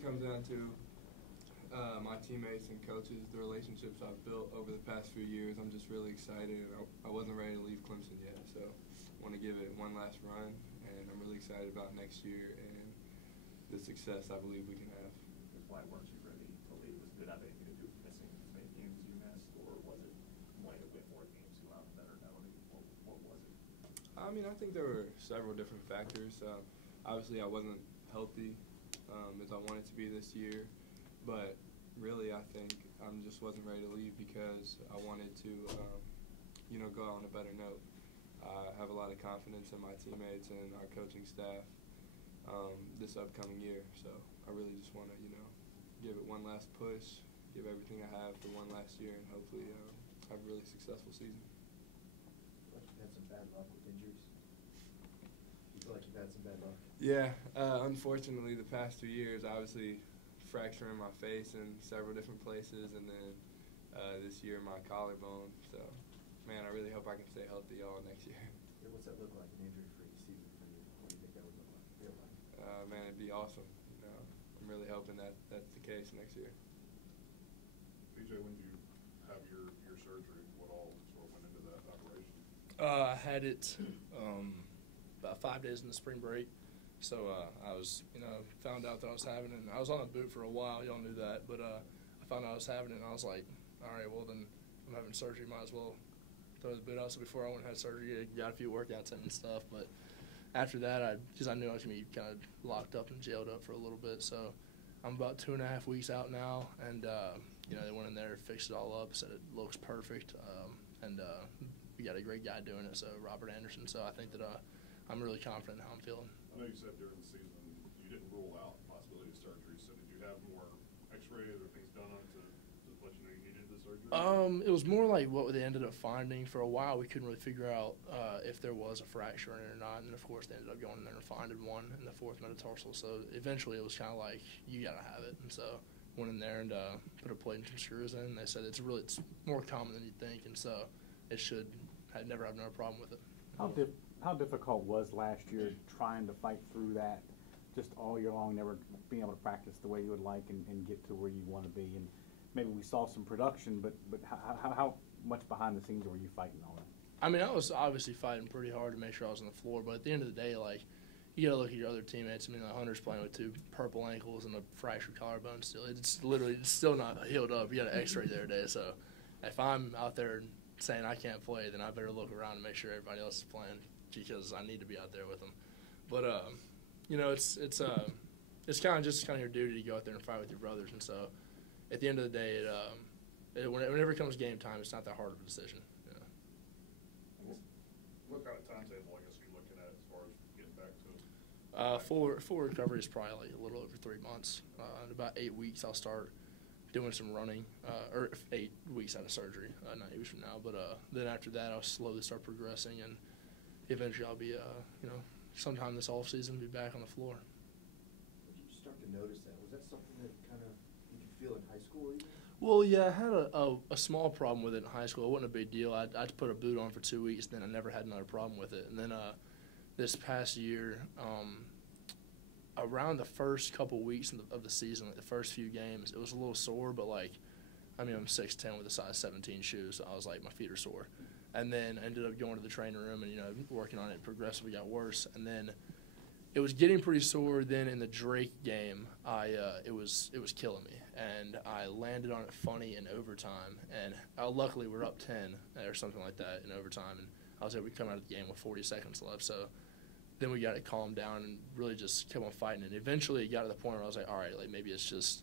just comes down to my teammates and coaches, the relationships I've built over the past few years. I'm just really excited. I wasn't ready to leave Clemson yet, so I want to give it one last run, and I'm really excited about next year and the success I believe we can have. Why weren't you ready to leave? Did that have anything to do with missing as many games as you missed, or was it wanting to win more games, go out better knowing? What was it? I mean, I think there were several different factors. Obviously, I wasn't healthy as I wanted to be this year. But really, I think I just wasn't ready to leave because I wanted to, go out on a better note. I have a lot of confidence in my teammates and our coaching staff this upcoming year. So I really just want to, give it one last push, give everything I have for one last year, and hopefully have a really successful season. Like you've had some bad luck with injuries? You feel like you've had some bad luck? Yeah, unfortunately, the past 2 years, obviously, fracturing my face in several different places, and then this year my collarbone. So, man, I really hope I can stay healthy all next year. Yeah, what's that look like, an injury-free season for you? What do you think that would feel like? Man, it'd be awesome. I'm really hoping that that's the case next year. PJ, when did you have your surgery? What all sort of went into that operation? I had it about 5 days in the spring break. So I was, found out that I was having it. And I was on a boot for a while. Y'all knew that. But I found out I was having it, and I was like, all right, well, then I'm having surgery. Might as well throw the boot out. So before I went and had surgery, I got a few workouts in and stuff. But after that, because I knew I was going to be kind of locked up and jailed up for a little bit. So I'm about 2.5 weeks out now. And, they went in there, fixed it all up, said it looks perfect. And we got a great guy doing it, so Robert Anderson. So I think that I'm really confident in how I'm feeling. I know you said during the season you didn't rule out the possibility of surgery. So did you have more X-rays or things done to let you know you needed the surgery? It was more like what they ended up finding. For a while, we couldn't really figure out if there was a fracture in it or not. And, of course, they ended up going in there and finding one in the fourth metatarsal. So eventually it was kind of like, you got to have it. And so went in there and put a plate and some screws in. And they said it's more common than you'd think. And so I'd never have no problem with it. How difficult was last year trying to fight through that just all year long, never being able to practice the way you would like and get to where you want to be? And maybe we saw some production, but how much behind the scenes were you fighting all that? I mean, I was obviously fighting pretty hard to make sure I was on the floor, but at the end of the day, you got to look at your other teammates. I mean, Hunter's playing with 2 purple ankles and a fractured collarbone still. It's still not healed up. You got an X-ray there today. So if I'm out there saying I can't play, then I better look around and make sure everybody else is playing, because I need to be out there with them. But it's kind of your duty to go out there and fight with your brothers. And so, at the end of the day, whenever it comes game time, it's not that hard of a decision. What kind of timetable, I guess, are you looking at as far as getting back to? Full recovery is probably a little over 3 months. In about 8 weeks, I'll start doing some running, or 8 weeks out of surgery, not 8 weeks from now. But then after that, I'll slowly start progressing, and eventually I'll be, sometime this off season, be back on the floor. When did you start to notice that? Was that something that kind of you could feel in high school even? Well, yeah, I had a small problem with it in high school. It wasn't a big deal. I'd put a boot on for 2 weeks, then I never had another problem with it. And then this past year, around the first couple weeks of the season, the first few games, it was a little sore, but I'm 6'10" with a size 17 shoe, so I was like, my feet are sore. And then I ended up going to the training room and, working on it. Progressively got worse. And then it was getting pretty sore. Then in the Drake game, it was killing me. And I landed on it funny in overtime. And luckily we're up 10 or something like that in overtime. And I was able to come out of the game with 40 seconds left. So then we got to calm down and really just kept on fighting. And eventually it got to the point where I was like, all right, maybe it's just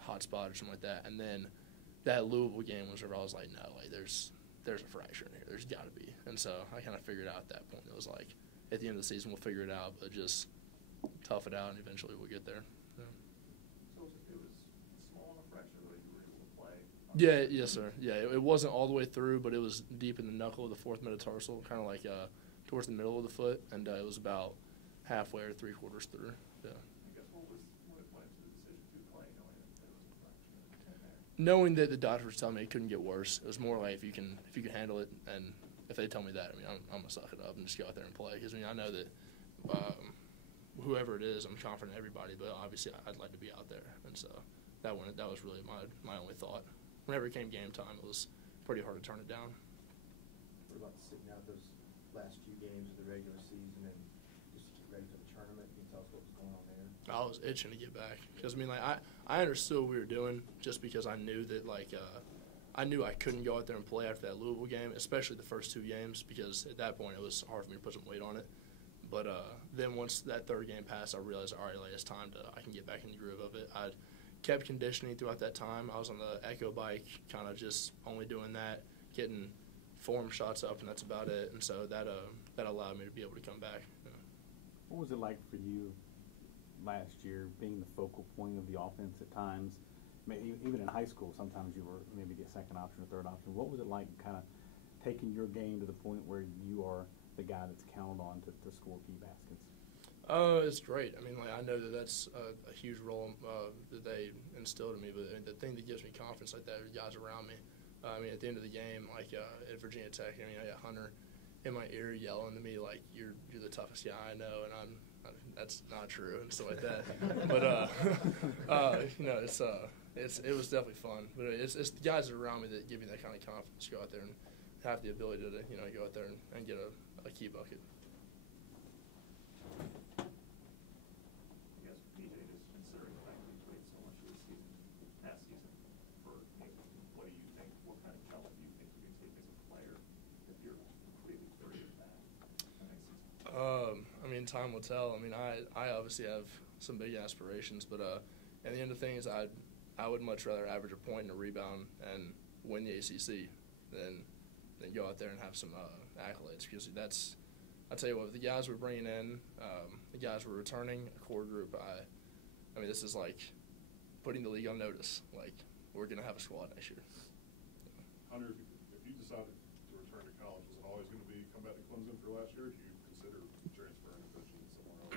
a hot spot or something like that. And then that Louisville game was where I was like, no, there's a fracture in here. There's got to be. And so I kind of figured out at that point. It was like, at the end of the season, we'll figure it out, but just tough it out, and eventually we'll get there. Yeah. So it was small enough fracture that you were able to play? Yeah, yes, sir. Yeah, it wasn't all the way through, but it was deep in the knuckle of the fourth metatarsal, kind of like towards the middle of the foot, and it was about halfway or 3/4 through. Yeah. I guess what went into the decision to play, knowing that there was a fracture there? Knowing that the doctor was telling me it couldn't get worse, it was more like if you can handle it, and if they tell me that, I'm gonna suck it up and just go out there and play. Because I know that whoever it is, I'm confident in everybody, but obviously I'd like to be out there. And so that was really my only thought. Whenever it came game time, it was pretty hard to turn it down. What about sitting out those last few games of the regular season and just to get ready for the tournament? Can you tell us what was going on there? I was itching to get back because I understood what we were doing just because I knew that I knew I couldn't go out there and play after that Louisville game, especially the first 2 games, because at that point it was hard for me to put some weight on it. But then once that 3rd game passed, I realized, all right, like, it's time I can get back in the groove of it. I kept conditioning throughout that time. I was on the Echo bike, kind of just only doing that, getting form shots up, and that's about it. And so that allowed me to be able to come back. Yeah. What was it like for you last year, being the focal point of the offense at times? Even in high school, sometimes you were maybe the second option or third option. What was it like kind of taking your game to the point where you are the guy that's counted on to score key baskets? It's great. I mean, like, I know that's a huge role that they instilled in me, but the thing that gives me confidence like that are the guys around me. I mean, at the end of the game, like at Virginia Tech, I mean, I got Hunter in my ear yelling to me like, "You're the toughest guy I know," and that's not true and stuff like that. But you know, it was definitely fun. But it's the guys around me that give me that kind of confidence to go out there and have the ability to go out there and get a key bucket. I guess PJ, just considering the fact that you played so much of the past season, what do you think? What kind of talent do you think you can take as a player if you're completely 30 years back next season? I mean, time will tell. I mean, I obviously have some big aspirations, but at the end of things, I would much rather average a point and a rebound and win the ACC than go out there and have some accolades, because I'll tell you what, the guys we're bringing in, the guys we're returning, a core group, I mean, this is like putting the league on notice. Like, we're going to have a squad next year. Hunter, if you decided to return to college, was it always going to be come back to Clemson for last year, or do you consider transferring and coaching somewhere else?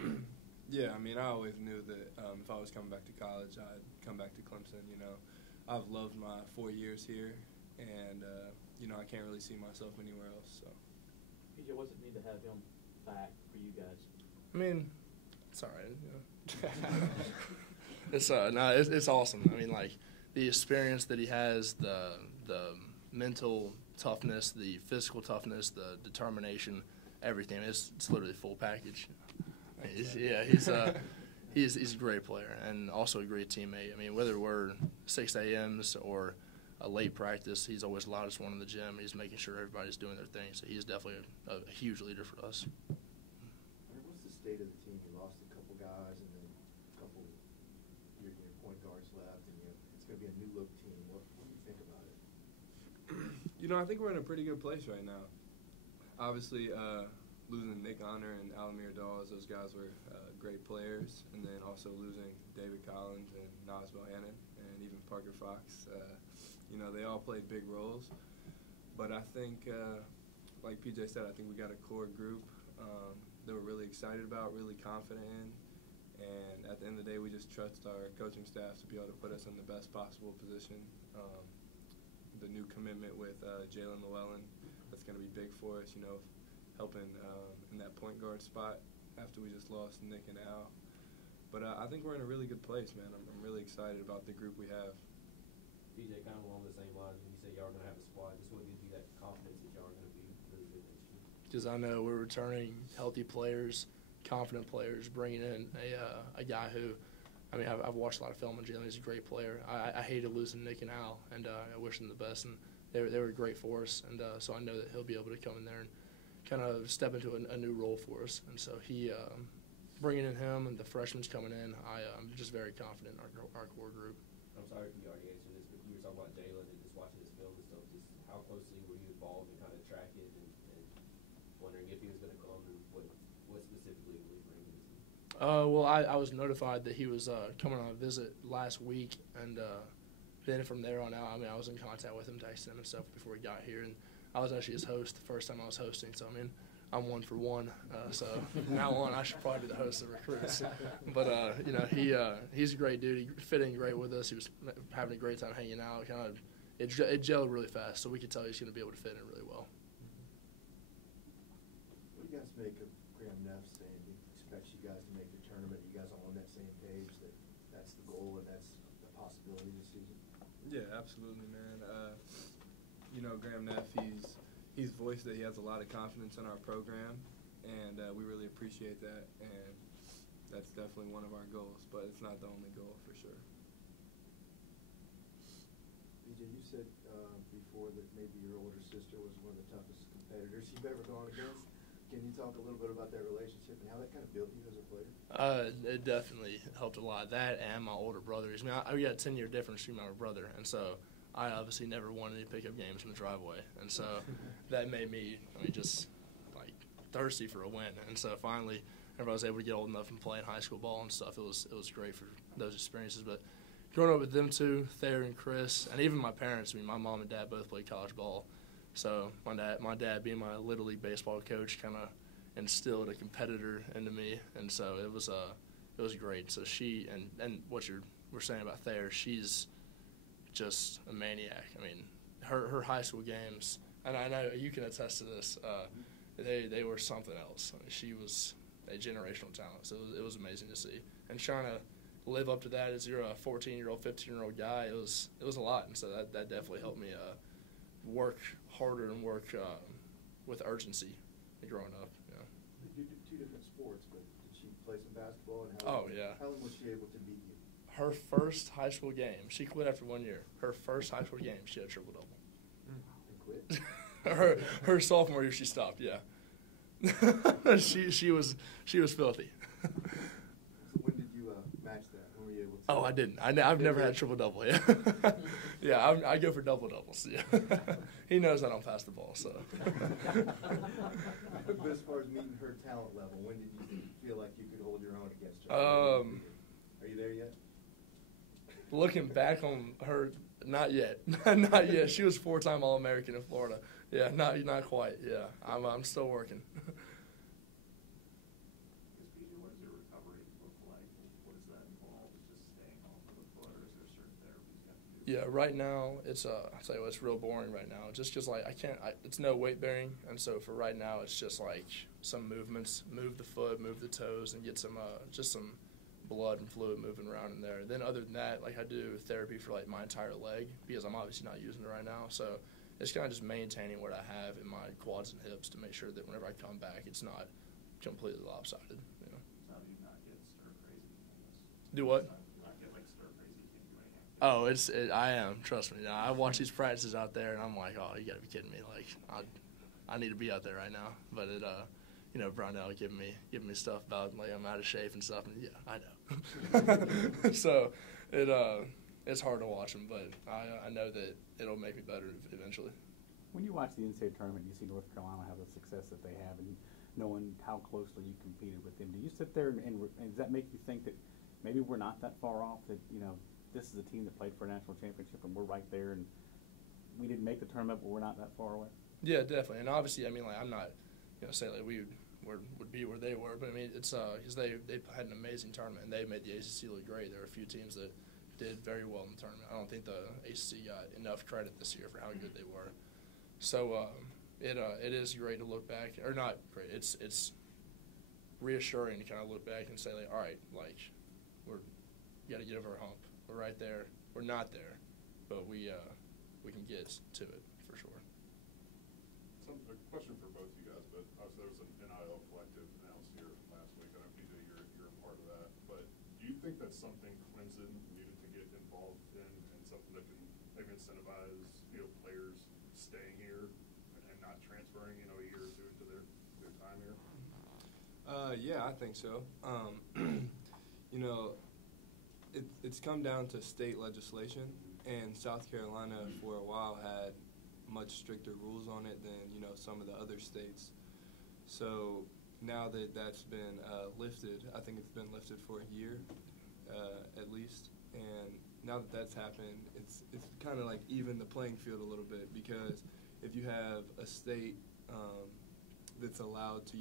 Yeah, I mean, I always knew that if I was coming back to college, I'd come back to Clemson. You know, I've loved my 4 years here, and you know, I can't really see myself anywhere else. So, PJ, what's it mean to have him back for you guys? I mean, it's all right. You know. It's awesome. I mean, like, the experience that he has, the mental toughness, the physical toughness, the determination, everything. It's literally a full package. He's a great player and also a great teammate. I mean, whether we're 6 a.m.s or a late practice, he's always the loudest one in the gym. He's making sure everybody's doing their thing. So he's definitely a huge leader for us. What's the state of the team? You lost a couple guys and then a couple your point guards left, and it's going to be a new look team. What do you think about it? you know, I think we're in a pretty good place right now. Obviously, losing Nick Honor and Alamir Dawes, those guys were great players, and then also losing David Collins and Nas Bohannon and even Parker Fox. You know, they all played big roles. But I think, like PJ said, I think we got a core group that we're really excited about, really confident in. And at the end of the day, we just trust our coaching staff to be able to put us in the best possible position. The new commitment with Jaelin Llewellyn, that's going to be big for us, you know, helping in that point guard spot after we just lost Nick and Al. But I think we're in a really good place, man. I'm really excited about the group we have. PJ, kind of along the same lines, when you say y'all are going to have a squad, just what gives you that confidence that y'all are going to be really good next year? Because I know we're returning healthy players, confident players, bringing in a guy who, I mean, I've watched a lot of film on Jaelin. He's a great player. I hated losing Nick and Al, and I wish them the best. And they were great for us, and so I know that he'll be able to come in there and kind of step into a new role for us. And so he, bringing in him and the freshmen coming in, I'm just very confident in our core group. I'm sorry if you already answered this, but you were talking about Jaelin and just watching his film and stuff. Just how closely were you involved in kind of tracking and wondering if he was going to come and what specifically will he bring to the team? Well, I was notified that he was coming on a visit last week, and then from there on out, I mean, I was in contact with him, texting him and stuff before he got here, and I was actually his host the first time I was hosting, so I mean, I'm 1 for 1. So from now on, I should probably be the host of recruits. But you know, he's a great dude. He fit in great with us. He was having a great time hanging out. Kind of, it gelled really fast, so we could tell he's going to be able to fit in really well. What do you guys make of Graham Neff saying he expects you guys to make the Yeah, absolutely, man. You know, Graham Neff, he's voiced that he has a lot of confidence in our program, and we really appreciate that, and that's definitely one of our goals, but it's not the only goal for sure. BJ, you said before that maybe your older sister was one of the toughest competitors you've ever gone against. Can you talk a little bit about that relationship and how that kind of built you as a player? It definitely helped a lot. That and my older brothers. I mean, we got a 10-year difference between my brother, and so I obviously never won any pickup games in the driveway, and so that made me, just like thirsty for a win. And so finally, whenever I was able to get old enough and play in high school ball and stuff, it was great for those experiences. But growing up with them two, Thayer and Chris, and even my parents. I mean, my mom and dad both played college ball. So my dad being my Little League baseball coach kind of instilled a competitor into me, and so it was great. So she and what you were saying about Thayer, she's just a maniac. I mean, her high school games, and I know you can attest to this. They were something else. I mean, she was a generational talent. So it was amazing to see, and trying to live up to that as you're a 14-year-old, 15-year-old guy, it was a lot, and so that definitely helped me work harder and work with urgency growing up. Yeah. You did two different sports, but did she play some basketball? And how long was she able to beat you? Her first high school game, she quit after 1 year. Her first high school game, she had a triple-double. And quit? her sophomore year, she stopped. Yeah. she was filthy. So when did you match that? When were you able to? Oh, I didn't. I've never had triple-double. Yeah. Yeah, I go for double-doubles. Yeah. He knows I don't pass the ball, so. But as far as meeting her talent level, when did you feel like you could hold your own against her? Are you there yet? Looking back on her, not yet. Not yet. She was 4-time All-American in Florida. Yeah, not quite. Yeah, I'm still working. What does your recovery look like? What does that involve? Is just staying home for the foot, or is there certain therapies you have to do? Yeah, right now it's I'll tell you what, it's real boring right now. Just because like it's no weight bearing, and so for right now it's just like some movements, move the foot, move the toes, and get some just some blood and fluid moving around in there. Then other than that, like I do therapy for like my entire leg because I'm obviously not using it right now. So it's kind of just maintaining what I have in my quads and hips to make sure that whenever I come back, it's not completely lopsided. You know. How do you not get stir crazy? Do what? Not get like stir crazy. You can't do anything. Oh, I am. Trust me. I watch these practices out there, and I'm like, oh, you got to be kidding me. Like, I need to be out there right now. But you know, Brondell giving me stuff about like I'm out of shape and stuff, and yeah, I know. So it's hard to watch them, but I know that it'll make me better eventually. When you watch the NCAA tournament, you see North Carolina have the success that they have, and knowing how closely you competed with them, do you sit there and does that make you think that maybe we're not that far off? That this is a team that played for a national championship, and we're right there, and we didn't make the tournament, but we're not that far away. Yeah, definitely. And obviously, I mean, like I'm not say like we would be where they were, but I mean it's because they had an amazing tournament and they made the ACC look great. There were a few teams that did very well in the tournament. I don't think the ACC got enough credit this year for how good they were. So it is great to look back, or not great. It's reassuring to kind of look back and say like, all right, like we got to get over our hump. We're right there. We're not there, but we can get to it for sure. A question for both you guys, but obviously there was an NIL collective announced here last week. I know, PJ, you're a part of that. But do you think that's something Clemson needed to get involved in and something that can maybe incentivize players staying here and not transferring a year or two into their time here? Yeah, I think so. It's come down to state legislation, and South Carolina for a while had much stricter rules on it than some of the other states. So now that that's been lifted, I think it's been lifted for a year at least, and now that that's happened, it's kind of like even the playing field a little bit, because if you have a state that's allowed to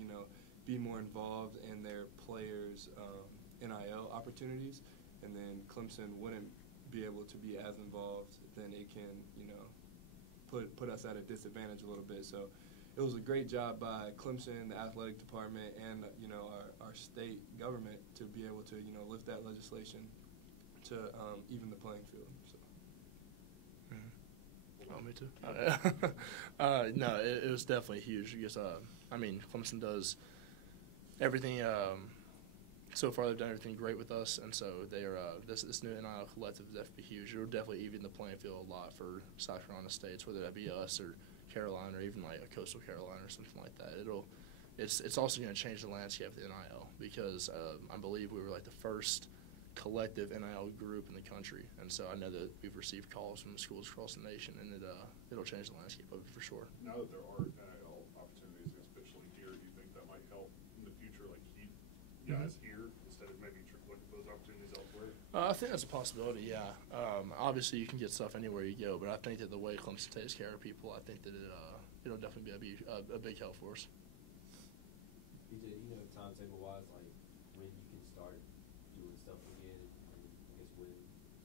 be more involved in their players' NIL opportunities, and then Clemson wouldn't be able to be as involved, then it can put us at a disadvantage a little bit. So it was a great job by Clemson, the athletic department, and our state government to be able to lift that legislation to even the playing field. So. Oh, me too. No, it was definitely huge because, I mean, Clemson does everything. So far, they've done everything great with us, and so they are. This new NIL collective is definitely huge. It'll definitely even the playing field a lot for South Carolina states, whether that be us or Carolina or even like a Coastal Carolina or something like that. It's also going to change the landscape of the NIL because I believe we were like the first collective NIL group in the country, and so I know that we've received calls from schools across the nation, and it'll change the landscape of it for sure. Now that there are NIL opportunities, especially here, do you think that might help in the future, like keep guys here instead of maybe looking for those opportunities elsewhere? I think that's a possibility, yeah. Obviously, you can get stuff anywhere you go, but I think that the way Clemson takes care of people, I think that it'll definitely be a big help for us. PJ, do you know timetable-wise, like when you can start doing stuff again, and I guess when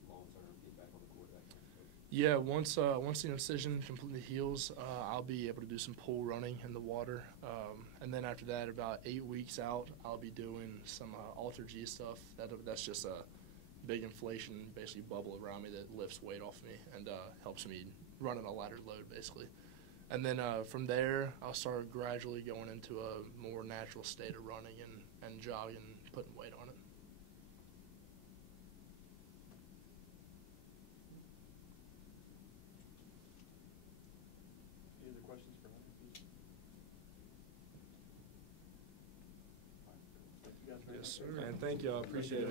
long-term get back on the court, that kind of stuff? Yeah, once the incision completely heals, I'll be able to do some pool running in the water, and then after that, about 8 weeks out, I'll be doing some Alter G stuff. That's just a big inflation, basically bubble around me that lifts weight off me and helps me run on a lighter load, basically. And then from there, I'll start gradually going into a more natural state of running and jogging, putting weight on it. Any other questions for Hunter? Thank you guys very much. Yes, sir. And thank you. I appreciate it.